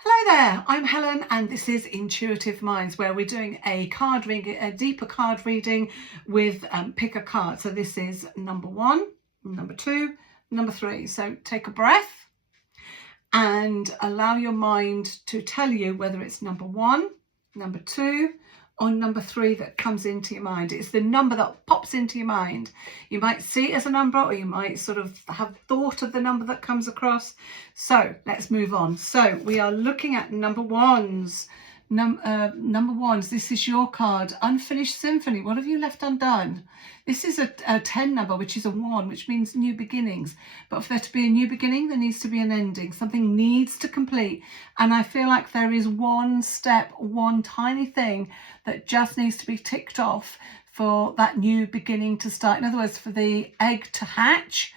Hello there, I'm Helen and this is Intuitive Minds, where we're doing a card reading, a deeper card reading with pick a card. So this is number 1, number 2, number 3. So take a breath and allow your mind to tell you whether it's number 1, number 2 or number 3 that comes into your mind. It's the number that pops into your mind. You might see it as a number, or you might sort of have thought of the number that comes across. So let's move on. So we are looking at number ones. Number ones, this is your card, Unfinished Symphony. What have you left undone? This is a 10 number, which is a 1, which means new beginnings. But for there to be a new beginning, there needs to be an ending. Something needs to complete. And I feel like there is one step, one tiny thing that just needs to be ticked off for that new beginning to start. In other words, for the egg to hatch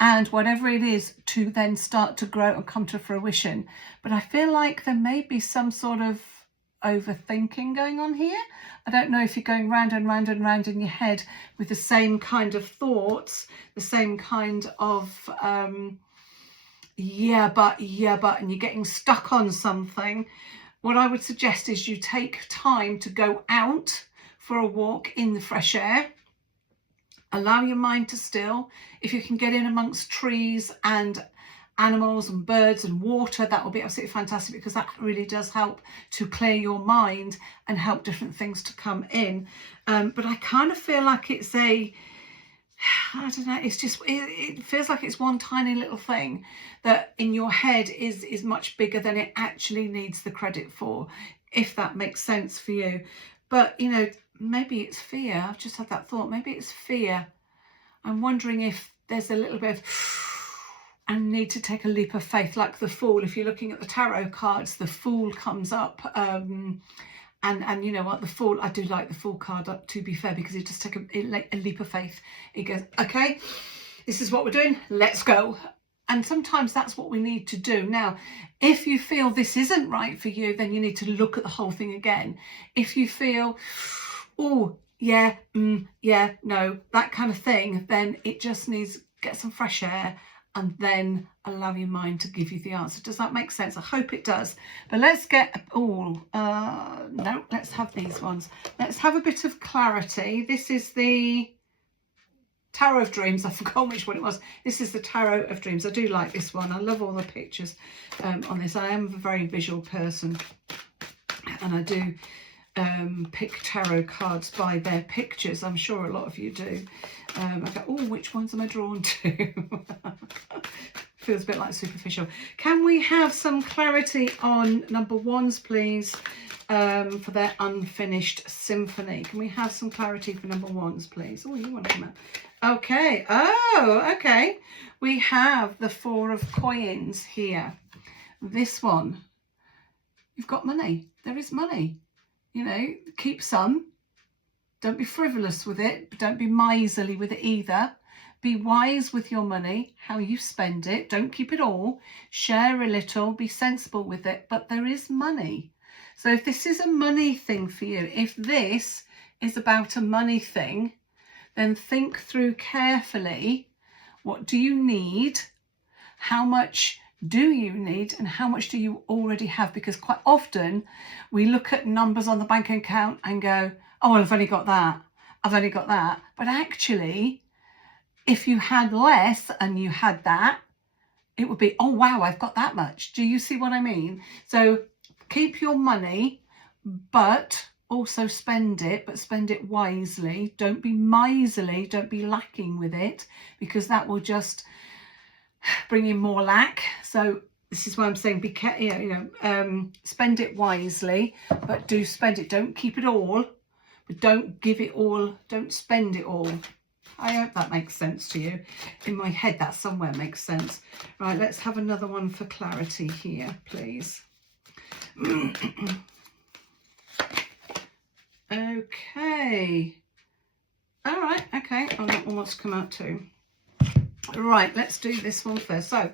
and whatever it is to then start to grow and come to fruition. But I feel like there may be some sort of overthinking going on here. I don't know if you're going round and round and round in your head with the same kind of thoughts, the same kind of yeah but, and you're getting stuck on something. What I would suggest is you take time to go out for a walk in the fresh air. Allow your mind to still. If you can get in amongst trees and animals and birds and water, that will be absolutely fantastic, because that really does help to clear your mind and help different things to come in. But I kind of feel like it's I don't know, it's just, it feels like it's one tiny little thing that in your head is much bigger than it actually needs the credit for, if that makes sense for you. But, you know, maybe it's fear. I've just had that thought. Maybe it's fear. I'm wondering if there's a little bit of and need to take a leap of faith, like the Fool. If you're looking at the tarot cards, the Fool comes up, and you know what, the Fool, I do like the Fool card, to be fair, because it just take a leap of faith. It goes, okay, this is what we're doing, let's go. And sometimes that's what we need to do. Now, if you feel this isn't right for you, then you need to look at the whole thing again. If you feel, oh yeah, yeah, no, that kind of thing, then it just needs, get some fresh air and then allow your mind to give you the answer. Does that make sense? I hope it does. But let's get, no, let's have these ones. Let's have a bit of clarity. This is the Tarot of Dreams. I've forgotten which one it was. This is the Tarot of Dreams. I do like this one. I love all the pictures on this. I am a very visual person, and I do pick tarot cards by their pictures. I'm sure a lot of you do. I go, oh, which ones am I drawn to? Feels a bit like superficial. Can we have some clarity on number ones, please, for their Unfinished Symphony? Can we have some clarity for number ones, please? Oh, you want to come out? Okay. Oh, okay. We have the Four of Coins here. This one, you've got money. There is money. You know, keep some. Don't be frivolous with it, but don't be miserly with it either. Be wise with your money, how you spend it. Don't keep it all. Share a little, be sensible with it, but there is money. So if this is a money thing for you, if this is about a money thing, then think through carefully, what do you need? How much do you need, and how much do you already have? Because quite often we look at numbers on the bank account and go, oh, well, I've only got that, I've only got that. But actually, if you had less and you had that, it would be, oh wow, I've got that much. Do you see what I mean? So keep your money, but also spend it, but spend it wisely. Don't be miserly, don't be lacking with it, because that will just bring in more lack. So this is why I'm saying, be careful, spend it wisely, but do spend it. Don't keep it all, but don't give it all. Don't spend it all. I hope that makes sense to you. In my head, that somewhere makes sense. Right, let's have another one for clarity here, please. Okay. All right, okay. Oh, that one wants to come out too. Right, let's do this one first. So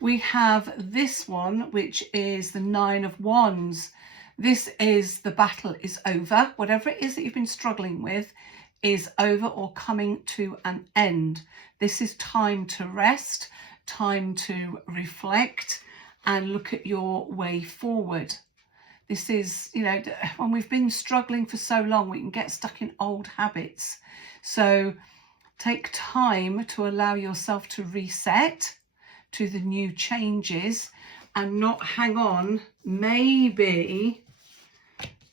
we have this one, which is the Nine of Wands. This is the battle is over. Whatever it is that you've been struggling with is over or coming to an end. This is time to rest, time to reflect, and look at your way forward. This is, you know, when we've been struggling for so long, we can get stuck in old habits. So take time to allow yourself to reset to the new changes and not hang on maybe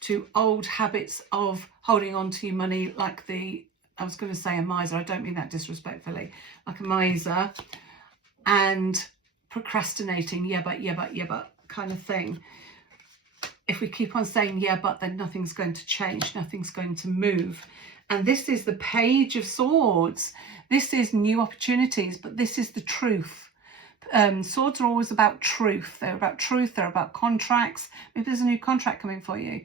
to old habits of holding on to your money like I was going to say a miser, I don't mean that disrespectfully, like a miser, and procrastinating, yeah but kind of thing. If we keep on saying yeah but, then nothing's going to change, nothing's going to move. And this is the Page of Swords. This is new opportunities, but this is the truth. Swords are always about truth. They're about truth. They're about contracts. Maybe there's a new contract coming for you.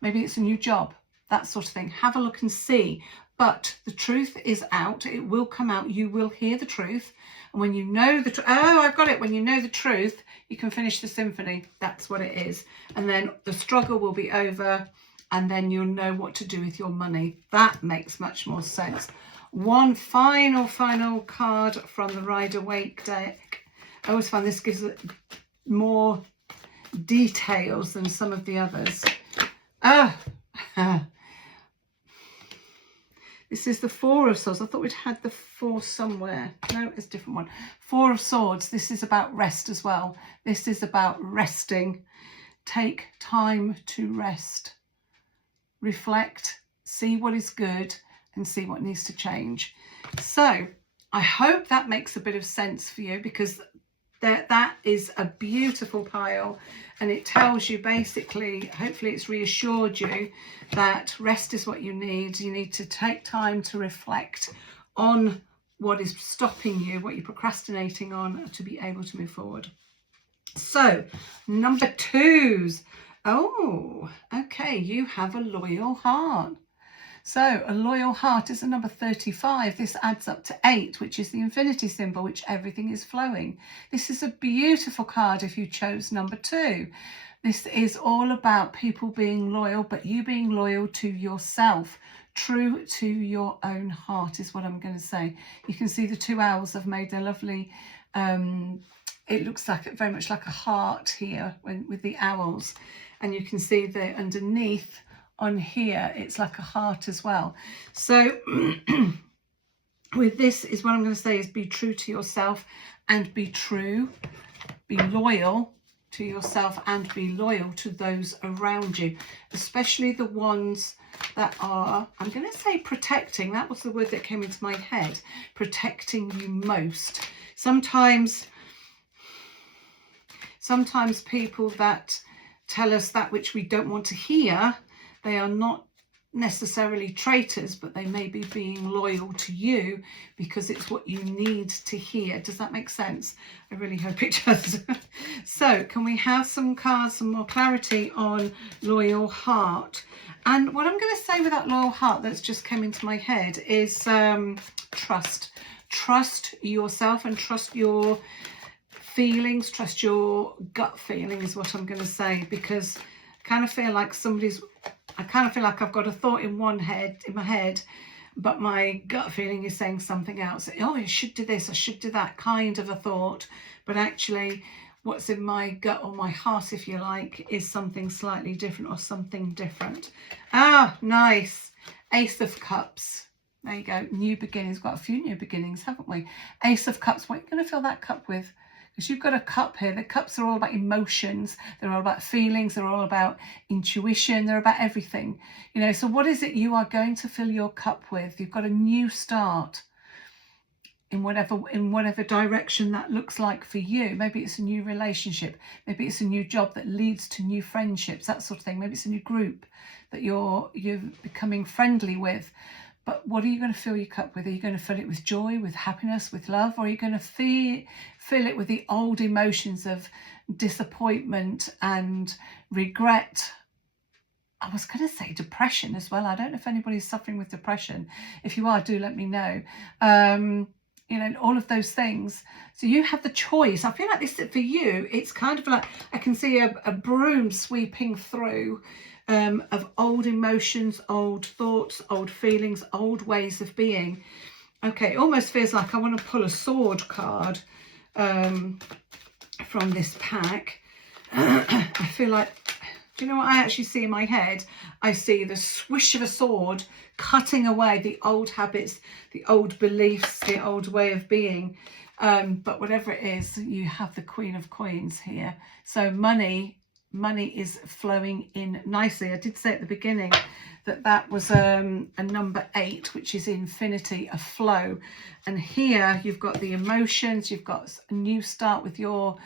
Maybe it's a new job, that sort of thing. Have a look and see. But the truth is out. It will come out. You will hear the truth. And when you know the truth, oh, I've got it. When you know the truth, you can finish the symphony. That's what it is. And then the struggle will be over. And then you'll know what to do with your money. That makes much more sense. One final card from the Rider-Waite deck. I always find this gives more details than some of the others. This is the Four of Swords. I thought we'd had the Four somewhere. No, it's a different one. Four of Swords. This is about rest as well. This is about resting. Take time to rest. Reflect. See what is good and see what needs to change. So I hope that makes a bit of sense for you, because that is a beautiful pile, and it tells you basically, hopefully it's reassured you that rest is what you need. You need to take time to reflect on what is stopping you, what you're procrastinating on, to be able to move forward. So number 2s. Oh, okay, you have a loyal heart. So a loyal heart is a number 35. This adds up to 8, which is the infinity symbol, which everything is flowing. This is a beautiful card if you chose number 2. This is all about people being loyal, but you being loyal to yourself, true to your own heart is what I'm going to say. You can see the 2 owls have made a lovely, it looks like very much like a heart here with the owls. And you can see the underneath on here, it's like a heart as well. So with this is what I'm going to say is be true to yourself and be loyal to yourself and be loyal to those around you, especially the ones that are, I'm going to say protecting. That was the word that came into my head, protecting you most. Sometimes people that tell us that which we don't want to hear, they are not necessarily traitors, but they may be being loyal to you because it's what you need to hear. Does that make sense? I really hope it does. So can we have some cards, some more clarity on loyal heart? And what I'm going to say with that loyal heart that's just come into my head is trust. Trust yourself and trust your feelings, trust your gut feeling is what I'm going to say, because I kind of feel like I've got a thought in my head, but my gut feeling is saying something else. Oh, I should do this, I should do that, kind of a thought. But actually, what's in my gut or my heart, if you like, is something slightly different or something different. Ah, nice. Ace of Cups. There you go. New beginnings. We've got a few new beginnings, haven't we? Ace of Cups. What are you going to fill that cup with? Because you've got a cup here. The cups are all about emotions. They're all about feelings. They're all about intuition. They're about everything. You know, so what is it you are going to fill your cup with? You've got a new start in whatever direction that looks like for you. Maybe it's a new relationship. Maybe it's a new job that leads to new friendships, that sort of thing. Maybe it's a new group that you're becoming friendly with. But what are you going to fill your cup with? Are you going to fill it with joy, with happiness, with love? Or are you going to fill it with the old emotions of disappointment and regret? I was going to say depression as well. I don't know if anybody's suffering with depression. If you are, do let me know. You know, all of those things. So you have the choice. I feel like this, for you, it's kind of like, I can see a broom sweeping through of old emotions, old thoughts, old feelings, old ways of being. Okay, it almost feels like I want to pull a sword card. from this pack. I feel like, do you know what I actually see in my head? I see the swish of a sword cutting away the old habits, the old beliefs, the old way of being. But whatever it is, you have the Queen of Coins here. So money is flowing in nicely. I did say at the beginning that that was a number 8, which is infinity, a flow. And here you've got the emotions, you've got a new start with your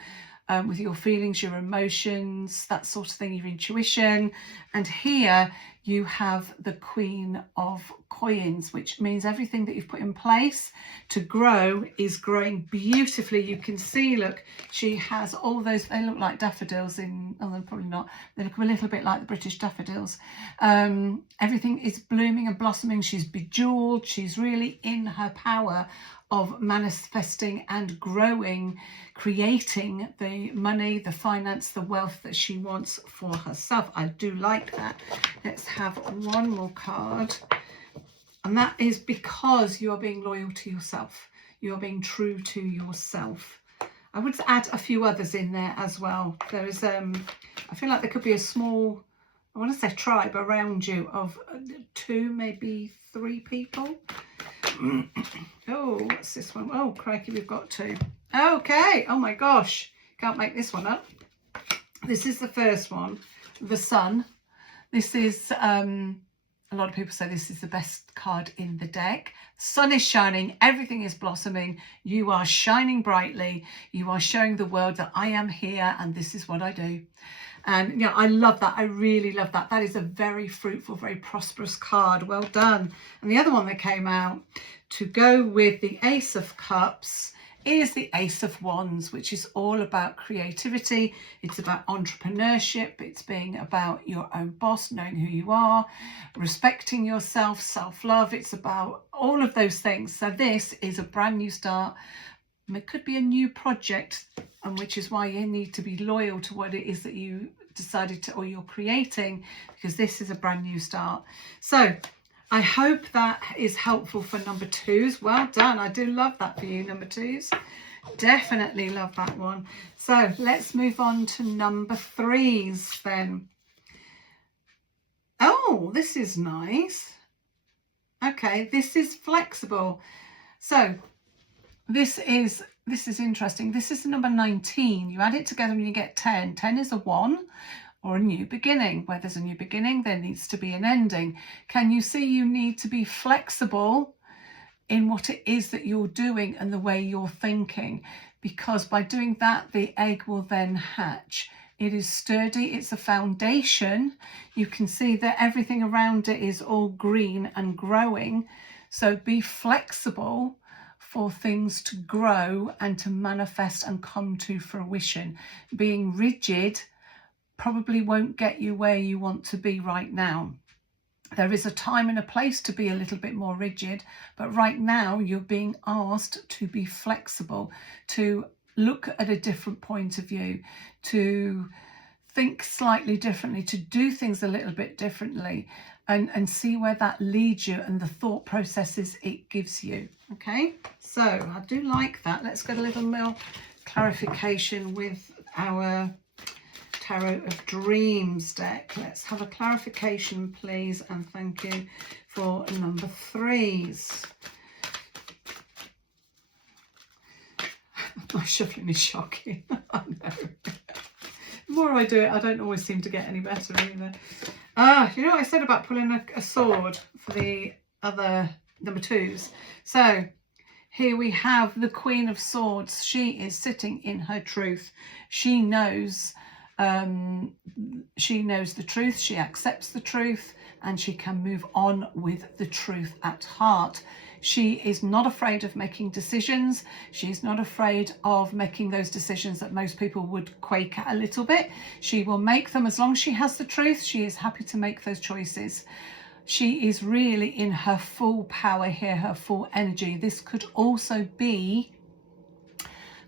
feelings, your emotions, that sort of thing, your intuition. And here you have the Queen of Coins, which means everything that you've put in place to grow is growing beautifully. You can see, look, she has all those, they look like daffodils they're probably not, they look a little bit like the British daffodils. Everything is blooming and blossoming. She's bejeweled. She's really in her power of manifesting and growing, creating the money, the finance, the wealth that she wants for herself. I do like that. Let's have one more card. And that is because you are being loyal to yourself. You are being true to yourself. I would add a few others in there as well. There is, I feel like there could be a small, I want to say tribe around you of 2, maybe 3 people. Oh, what's this one? Oh, crikey, we've got 2. Okay. Oh my gosh. Can't make this one up. This is the first one. The Sun. This is, a lot of people say this is the best card in the deck. Sun is shining. Everything is blossoming. You are shining brightly. You are showing the world that I am here and this is what I do. And yeah, I love that. I really love that. That is a very fruitful, very prosperous card. Well done. And the other one that came out to go with the Ace of Cups is the Ace of Wands, which is all about creativity. It's about entrepreneurship. It's being about your own boss, knowing who you are, respecting yourself, self-love. It's about all of those things. So this is a brand new start. It could be a new project, and which is why you need to be loyal to what it is that you decided to, or you're creating, because this is a brand new start. So I hope that is helpful for number 2s. Well done. I do love that for you, number 2s. Definitely love that one. So let's move on to number 3s then. Oh, this is nice. Okay, this is flexible. So this is interesting. This is number 19. You add it together and you get 10. 10 is a 1 or a new beginning. Where there's a new beginning, there needs to be an ending. Can you see you need to be flexible in what it is that you're doing and the way you're thinking? Because by doing that, the egg will then hatch. It is sturdy. It's a foundation. You can see that everything around it is all green and growing. So be flexible for things to grow and to manifest and come to fruition. Being rigid probably won't get you where you want to be right now. There is a time and a place to be a little bit more rigid, but right now you're being asked to be flexible, to look at a different point of view, to think slightly differently, to do things a little bit differently, and see where that leads you and the thought processes it gives you. Okay, so I do like that. Let's get a little more clarification with our Tarot of Dreams deck. Let's have a clarification, please, and thank you for number 3s. My shuffling is shocking. I know. The more I do it, I don't always seem to get any better either. You know what I said about pulling a sword for the other number 2s? So here we have the Queen of Swords. She is sitting in her truth. She knows the truth. She accepts the truth, and she can move on with the truth at heart. She is not afraid of making decisions. She's not afraid of making those decisions that most people would quake at a little bit. She will make them as long as she has the truth. She is happy to make those choices. She is really in her full power here, her full energy. This could also be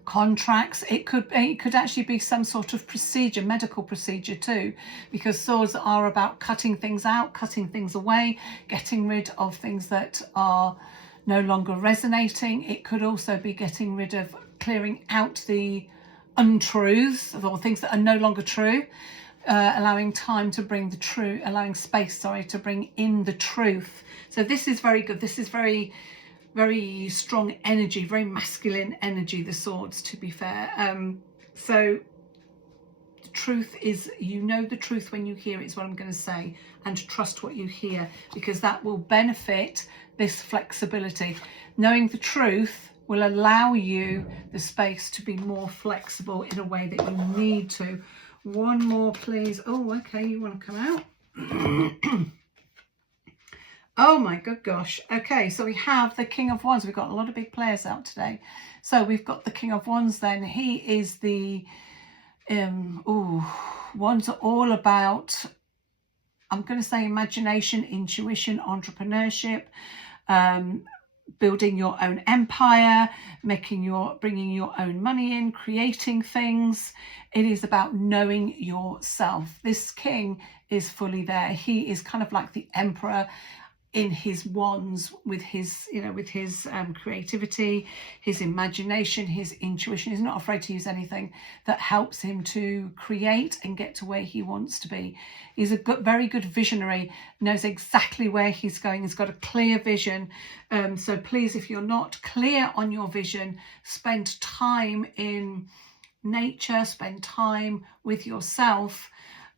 contracts. It could actually be some sort of procedure, medical procedure too, because swords are about cutting things out, cutting things away, getting rid of things that are no longer resonating. It could also be getting rid of, clearing out the untruths or things that are no longer true. Allowing time to bring the truth, allowing space, sorry, to bring in the truth. So this is very good. This is very, very strong energy, very masculine energy, the swords, to be fair. So the truth is, you know the truth when you hear it, is what I'm going to say, and trust what you hear, because that will benefit this flexibility. Knowing the truth will allow you the space to be more flexible in a way that you need to. One more, please. Oh, okay, you want to come out? Oh my good gosh. Okay, so we have the King of Wands. We've got a lot of big players out today. So we've got the King of Wands then. He is the Wands are all about, I'm going to say, imagination, intuition, entrepreneurship, building your own empire, bringing your own money in, creating things. It is about knowing yourself. This king is fully there. He is kind of like the emperor in his wands, with his, creativity, his imagination, his intuition. He's not afraid to use anything that helps him to create and get to where he wants to be. He's a very good visionary, knows exactly where he's going. He's got a clear vision. So please, if you're not clear on your vision, spend time in nature, spend time with yourself,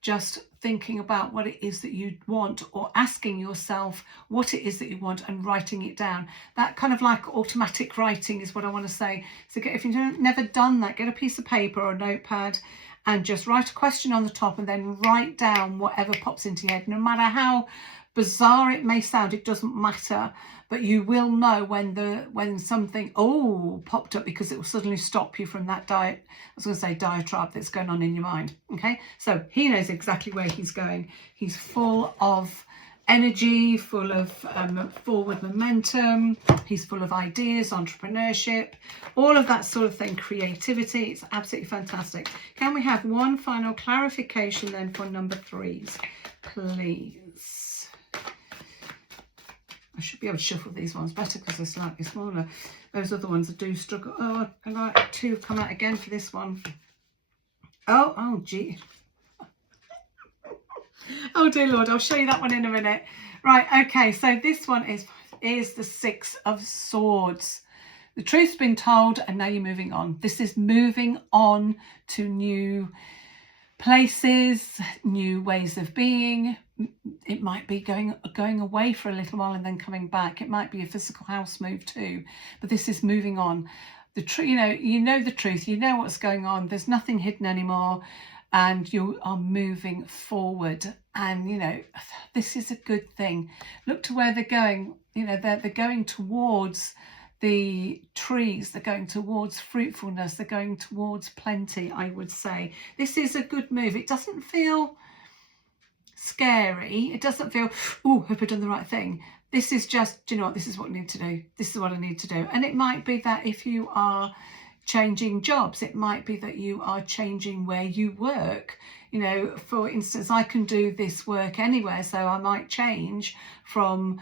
just thinking about what it is that you want, or asking yourself what it is that you want and writing it down. That kind of like automatic writing is what I want to say. So if you've never done that, get a piece of paper or a notepad and just write a question on the top, and then write down whatever pops into your head. No matter how bizarre it may sound, it doesn't matter, but you will know when something popped up, because it will suddenly stop you from that diatribe that's going on in your mind. Okay, so he knows exactly where he's going. He's full of energy, full of forward momentum. He's full of ideas, entrepreneurship, all of that sort of thing, creativity. It's absolutely fantastic. Can we have one final clarification then for number 3s, please? I should be able to shuffle these ones better because they're slightly smaller. Those other ones I do struggle. Oh, I like to come out again for this one. Oh, gee. Oh, dear Lord, I'll show you that one in a minute. Right, okay, so this one is the 6 of Swords. The truth's been told, and now you're moving on. This is moving on to new places, new ways of being. It might be going away for a little while and then coming back. It might be a physical house move too, but this is moving on. You know the truth, you know what's going on. There's nothing hidden anymore, and you are moving forward. And this is a good thing. Look to where they're going. They're going towards the trees, they're going towards fruitfulness, they're going towards plenty, I would say. This is a good move. It doesn't feel scary. It doesn't feel, hope I've done the right thing. This is just, this is what I need to do. This is what I need to do. And it might be that if you are changing jobs, it might be that you are changing where you work. For instance, I can do this work anywhere, so I might change from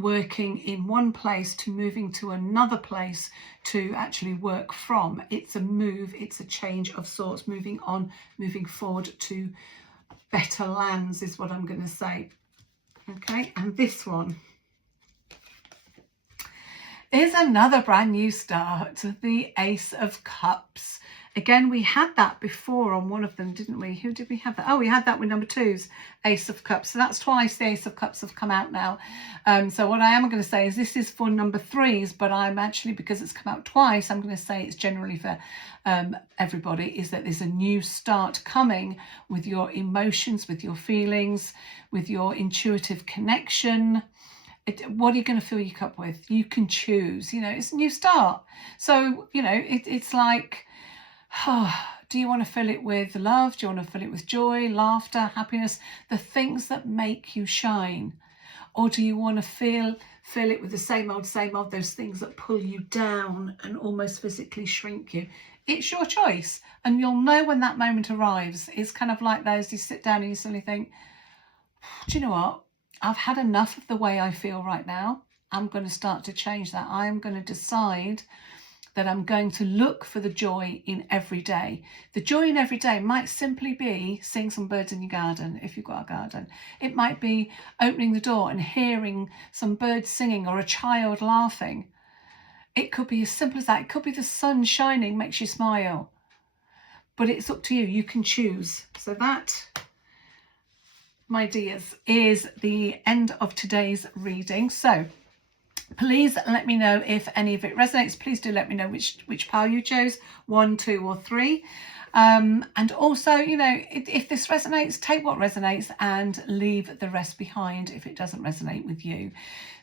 working in one place to moving to another place to actually work from. It's a move, it's a change of sorts, moving on, moving forward to better lands is what I'm going to say. Okay, and this one is another brand new start, the Ace of Cups. Again, we had that before on one of them, didn't we? Who did we have that? Oh, we had that with number 2's Ace of Cups. So that's twice the Ace of Cups have come out now. So what I am going to say is this is for number 3's, but I'm actually, because it's come out twice, I'm going to say it's generally for everybody, is that there's a new start coming with your emotions, with your feelings, with your intuitive connection. What are you going to fill your cup with? You can choose. It's a new start. So, it's like, do you want to fill it with love? Do you want to fill it with joy, laughter, happiness, the things that make you shine? Or do you want to fill it with the same old, those things that pull you down and almost physically shrink you? It's your choice, and you'll know when that moment arrives. It's kind of like those, you sit down and you suddenly think, do you know what? I've had enough of the way I feel right now. I'm going to start to change that. I'm going to decide that I'm going to look for the joy in every day. The joy in every day might simply be seeing some birds in your garden, if you've got a garden. It might be opening the door and hearing some birds singing or a child laughing. It could be as simple as that. It could be the sun shining makes you smile. But it's up to you. You can choose. So that, my dears, is the end of today's reading. So please let me know if any of it resonates. Please do let me know which pile you chose, 1, 2 or 3. And also, you know, if this resonates, take what resonates and leave the rest behind if it doesn't resonate with you.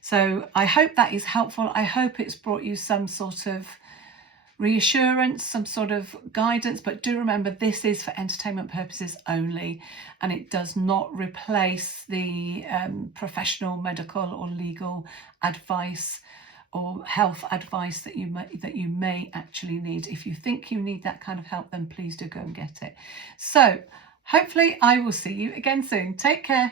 So I hope that is helpful. I hope it's brought you some sort of reassurance, some sort of guidance, but do remember this is for entertainment purposes only, and it does not replace the professional, medical or legal advice or health advice that you may actually need. If you think you need that kind of help, then please do go and get it. So hopefully I will see you again soon. Take care.